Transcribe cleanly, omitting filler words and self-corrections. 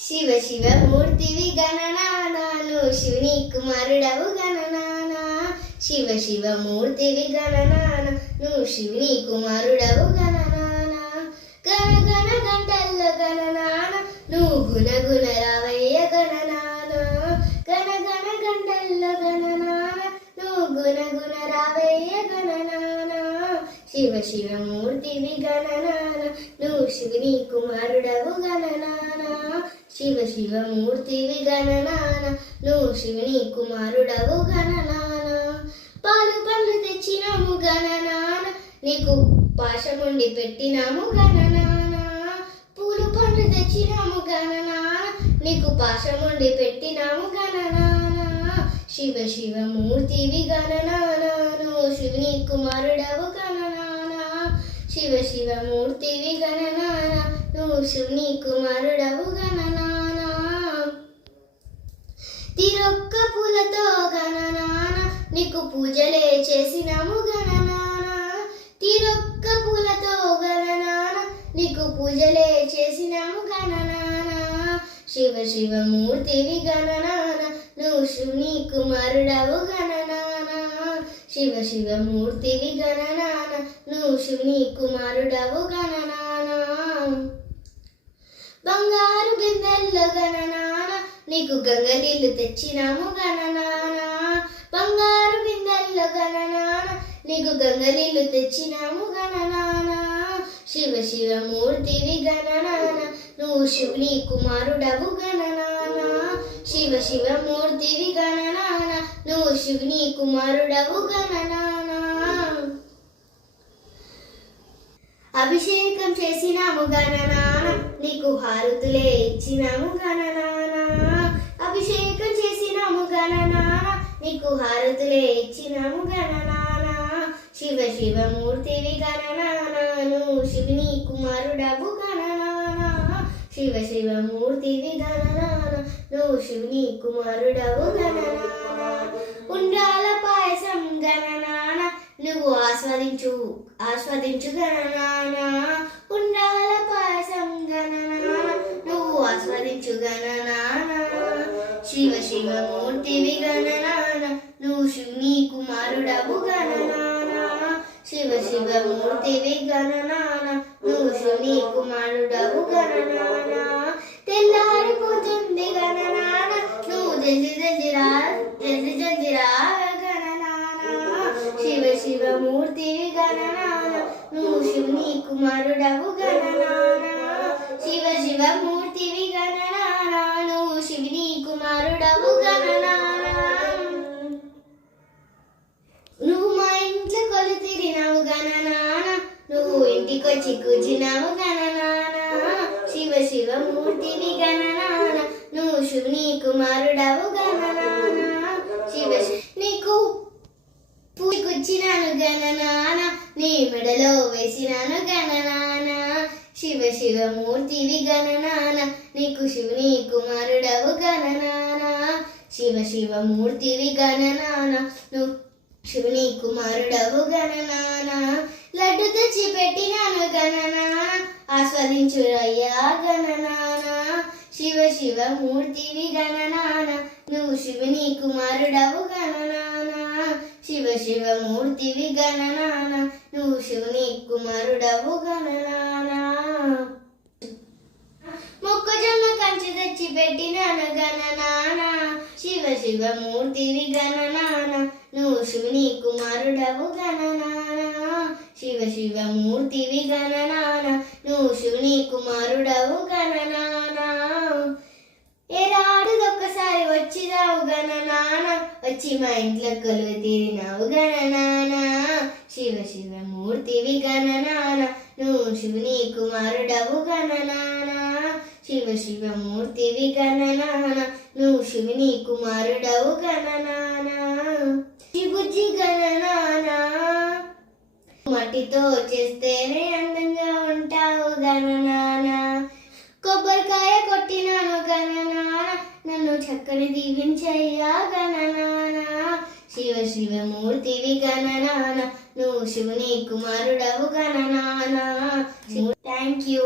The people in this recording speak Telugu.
శివ శివ మూర్తివి గణనానాను శివుని కుమారుడవు గణనానా శివ శివ మూర్తివి గణనాన నువ్వు శివుని కుమారుడవు గణనానా గణ గణ గంటల్లో గణనాన నువ్వు గుణ గుణ రావయ్య గణనాన గణ గణ గంటల్లో గణనాన నువ్వు గుణ గుణ రావయ్య గణనాన శివ శివ మూర్తివి గణనాన నువ్వు శివుని కుమారుడవు గణనానా శివ శివ మూర్తివి గణనాన నువ్వు శివుని కుమారుడవు గణనాన పాలు పండ్లు తెచ్చినాము గణనాన నీకు పాశముండి పెట్టినాము గణనాన పూలు పండ్లు తెచ్చినాము గణనాన నీకు పాశముండి పెట్టినాము గణనాన శివ శివ మూర్తివి గణనాన నువ్వు శివుని కుమారుడవు గణనాన శివ శివ మూర్తివి గణనాన నువ్వు శివుని కుమారుడవు గణనాన తిరొక్క పూలతో గణనాన నీకు పూజలే చేసినాము గణనాన తిరొక్క పూలతో గణనాన నీకు పూజలే చేసినాము గణనాన శివ శివ మూర్తివి గణనాన నువ్వు శివుని కుమారుడవు గణనాన శివ శివ మూర్తివి గణనాన నువ్వు శివుని కుమారుడవు గణనాన బంగారు బిందెల్లో గణనాన నీకు గంగ నీళ్లు తెచ్చినాము గణనాన బంగారు బిందెల్లో గణనాన నీకు గంగ నీళ్లు తెచ్చినాము గణనాన శివ శివ మూర్తివి గణనాన నువ్వు శివుని కుమారుడవు గణనాన శివ శివ మూర్తివి గణనాన నువ్వు శివుని కుమారుడవు గణనాన అభిషేకం చేసినాము గణనాన నీకు హారతులే ఇచ్చినాము గణనాన అభిషేకం చేసినాము గణనాన నీకు హారతులే ఇచ్చినాము గణనాన శివ శివ మూర్తివి గణనాన నువ్వు శివుని కుమారుడవు గణనాన శివ శివ మూర్తివి గణనాన నువ్వు శివుని కుమారుడవు గణనాన ఉండ్రాల పాయసం గణనాన నువ్వు ఆస్వాదించు గణనాన ఉండ్రాల పాయసం గణనాన నువ్వు ఆస్వాదించు గణనాన శివ శివ మూర్తివి గణనాన నువ్వు శివుని కుమారుడవు గణనాన శివ శివ మూర్తివి గణనాన నువ్వు శివుని కుమారుడవు గణనాన తెల్లారిపోతుంది గణనాన నువ్వు జల్ది జల్ది రా గణనాన శివ శివ మూర్తివి గణనాన నువ్వు శివుని కుమారుడవు గణనాన శివ శివ మూర్తివి గణనాన నువ్వు శివుని కుమారుడవు గణనాన నువ్వు మా ఇంట్లో కొలుతిరినావు గణనాన నువ్వు ఇంటికొచ్చి కూర్చున్నావు గణనాన శివ శివ మూర్తివి గణనాన నువ్వు శివుని కుమారుడవు గణనాన శివ నీకు పూజకొచ్చినాను గణనాన నీ మెడలో వేసినాను గణనాన శివ శివ మూర్తివి గణనాన నీకు శివుని కుమారుడవు గణనాన శివ శివ మూర్తివి గణనాన నువ్వు శివుని కుమారుడవు గణనాన లడ్డు తెచ్చి పెట్టినాను గణనాన ఆస్వాదించురయ్యా గణనాన శివ శివ మూర్తివి గణనాన నువ్వు శివుని కుమారుడవు గణనాన శివ శివ మూర్తివి గణనాన నువ్వు శివుని కుమారుడవు గణనాన మొక్కజొన్న కంచి తెచ్చి పెట్టినాను గణనాన శివ శివ మూర్తివి గణనాన నువ్వు శివుని కుమారుడవు గణనాన శివ శివ మూర్తివి గణనాన నువ్వు శివుని కుమారుడవు గణనాన ఏడాదిదొక్కసారి వచ్చినావు గణనాన వచ్చి మా ఇంట్లో కొలువు తీరినావు గణనాన శివ శివ మూర్తివి గణనాన నువ్వు శివుని కుమారుడవు గణనాన శివ శివ మూర్తివి గణనాన నువ్వు శివుని కుమారుడవు గణనాన బుజ్జి గణనాన మట్టితో చేస్తేనే అందంగా ఉంటావు గణనాన కొబ్బరికాయ కొట్టినాను గణనాన నన్ను చక్కని దీవించయ్యా గణనాన శివ శివ మూర్తివి గణనాన నువ్వు శివుని కుమారుడవు గణనాన థ్యాంక్ యూ